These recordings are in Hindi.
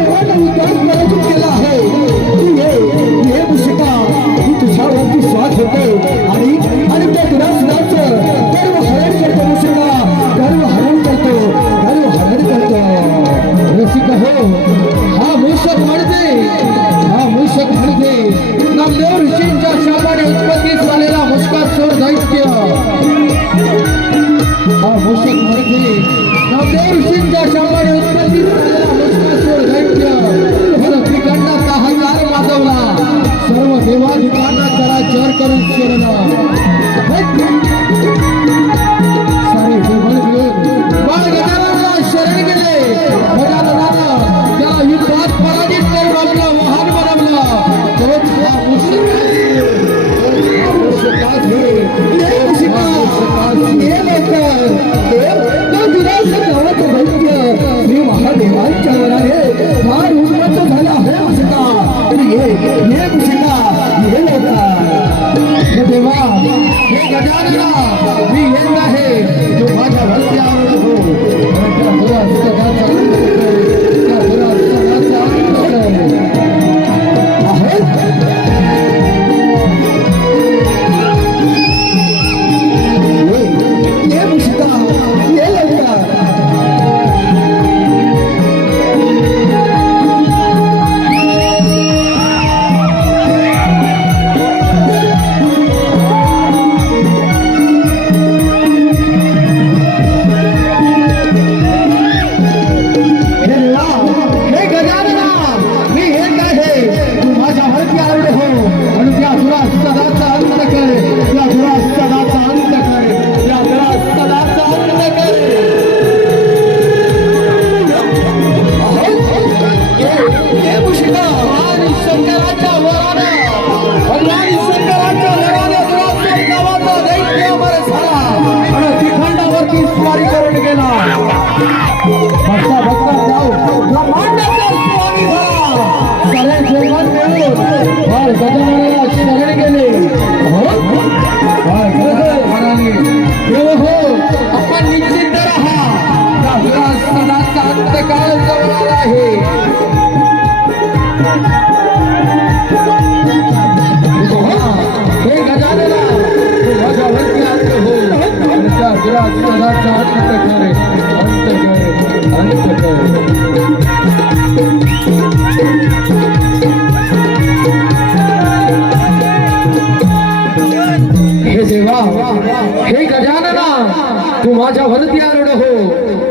derrota, buscar que la सर्व देवाधिकांना करा जर करून हे गजानना भी येत है जो माझ्या भलत्या हो हे देवा हे गजानना तू माझ्या वरती आलेलो हो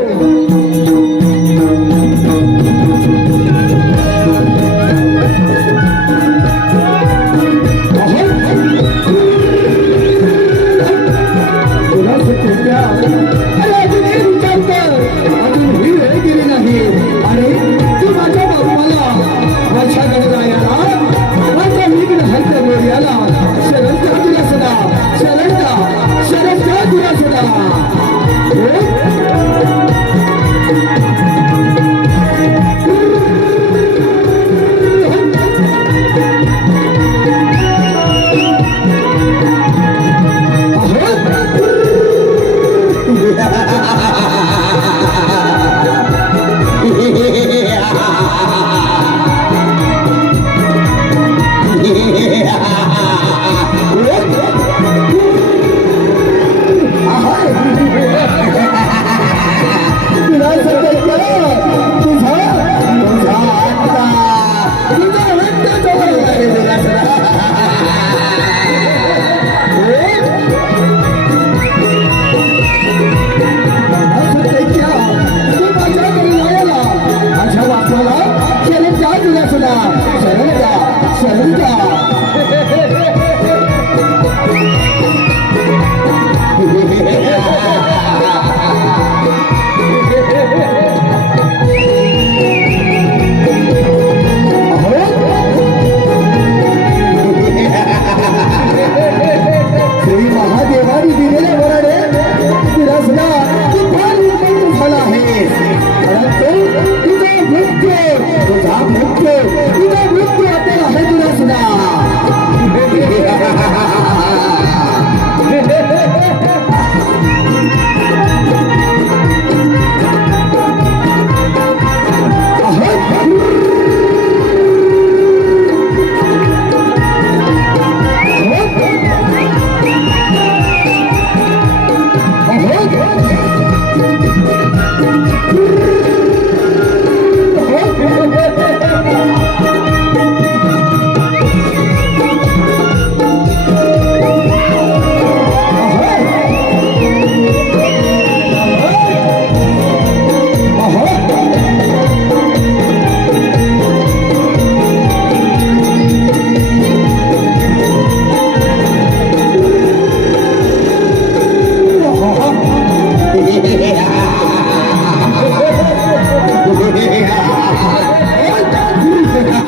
Yes.